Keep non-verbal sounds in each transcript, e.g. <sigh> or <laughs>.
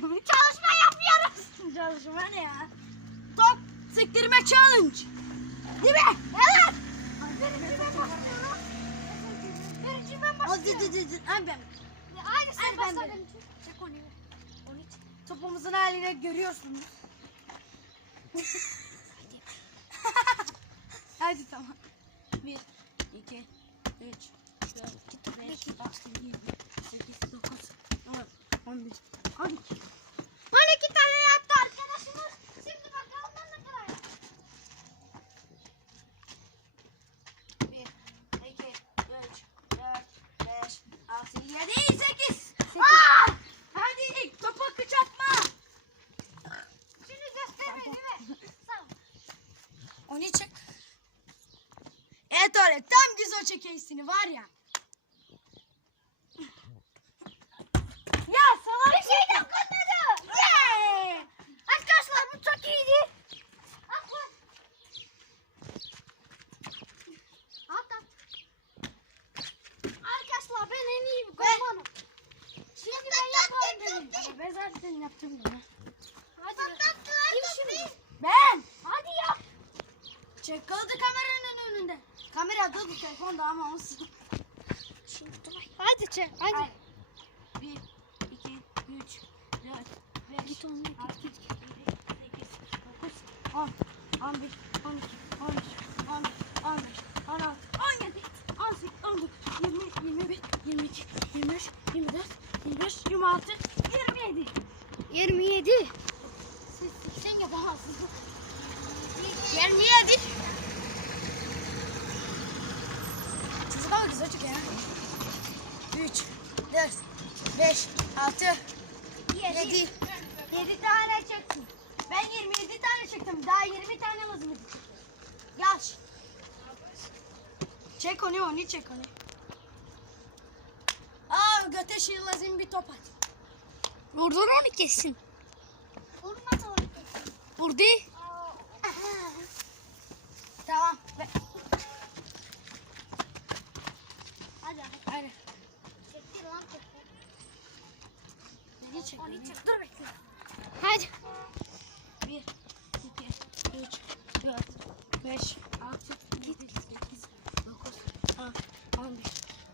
Çalışma yapıyoruz. Çalışma ne ya? Top sektirme challenge. Değil mi? Evet. Birinci ben başlıyorum. Birinci ben başlıyorum. Hadi ben. Aynı sen Hadi ben. Çek onu. Onu çek. Topumuzun halini görüyorsunuz. <laughs> Hadi tamam. Bir, iki, üç, dört, beş, altı, yedi, sekiz, dokuz, on, on bir, on iki. 12 tane yaptı arkadaşımız. Şimdi bakalım ne kadar yaptım. Bir, iki, üç, dört, beş, altı, yedi, sekiz. Aa! Hadi topa kıçatma. Şimdi göstermeyin değil mi? Tamam. Onu çek. Evet öyle tam güzel çekeysini var. Ya salak. Bir şey dokunmadı. Yeah! Arkadaşlar bu çok iyiydi. At lan. At at. Arkadaşlar ben en iyi bir golmanım. Şimdi ben yaparım dedim. Ben zaten yaptım bunu. Hadi. Kim şimdi? Ben. Hadi yap. Çek kaldı kameranın önünde. Kamera dur telefonda ama olsun. Hadi çek. Hadi. Ay. Bir, iki, üç, dört, beş, Git git, altı, yedi, sekiz, dokuz, on, on bir, on iki, on üç, on dört, on beş, on altı, on yedi, on sekiz, on dokuz, yirmi, yirmi bir, yirmi iki, yirmi üç, yirmi dört, yirmi beş, yirmi altı, yirmi. 27. Sen, yapamazsın. Yirmi yedi. Çocuk ama güzel çıkıyor ya. Üç, dört, beş, altı, yedi. 7 tane çektim. Ben 27 tane çektim. Daha 20 tane lazım. Yaş. Çek onu, onu çek onu. Aa, göte şey lazım bir top at. Buradan onu kessin. Vurma doğru kessin. Vurdu. Tamam. Hadi hadi. Çekti lan çekti. Ne çek? Onu çek. Dur bekle. Hadi. Bir, iki, üç, dört, beş, altı, yedi, sekiz, dokuz, on, on bir,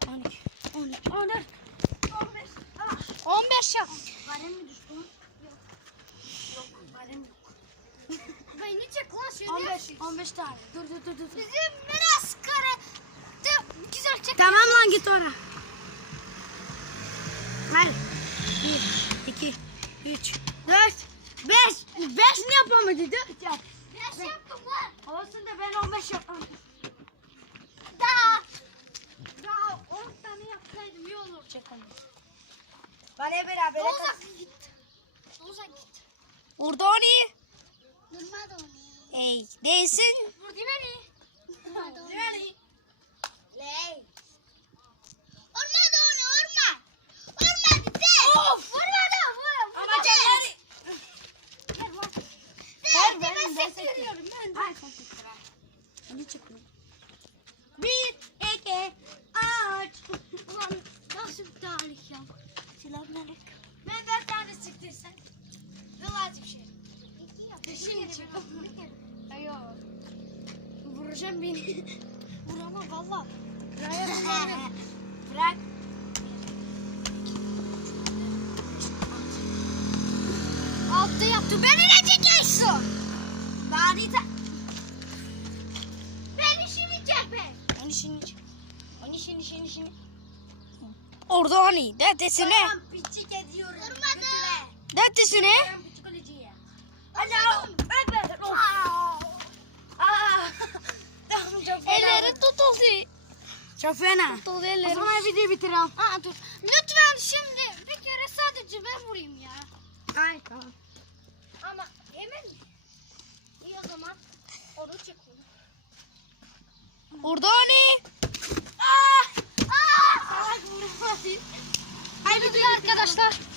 on iki, on üç, on dört, on beş. Ah, 15 yap. Kalem mi düştü? Yok. Yok, kalem yok. Beni çek lan şöyle. 15, 15 tane. Dur dur dur dur. Bizim biraz kare. De, güzel çek. Tamam lan git oraya. Hadi. Bir, iki, üç, dört, beş. Beş ne yapamadı? Dört yap. Biraz yaptım lan. Olsun da ben 15 yapamadım. Daha. Daha 10 tane yapsaydım iyi olur. Çek onu. Bana beraber Uzak git. Uzak git. Orada onu. Durma da onu. Ey değilsin. Vur değil beni. Durma da onu. Ley. Vurma da onu vurma. Vurma dedi. Of. Vurma da vur. Ama. Gel Ben benim ses veriyorum ben. Ay kompüter. Onu çıkıyor. Bir, iki, aç. Ulan nasıl bir tarih ya. Selamünaleyküm. Ben dört tane çıktı sen. Yalancı bir şey. Peşini çek. Ayo. Vuracağım beni. Vurama valla. Bırak. Altta yaptı. Beni ne çekiyorsun? Bari de. Ben işimi çekme. Onun işini çek. Onun işini işini işini. Orada hani dedesine. Tamam piçik ediyorum. Vurmadı. Dedesine. Ben piçik olacağım. Alo. Çok fena. O zaman videoyu bitirelim. Aa dur. Lütfen şimdi bir kere sadece ben vurayım ya. Ay tamam. Ama emin mi? İyi o zaman. Onu çek onu. Orada hani. Aa. Aa! Ay bir arkadaşlar.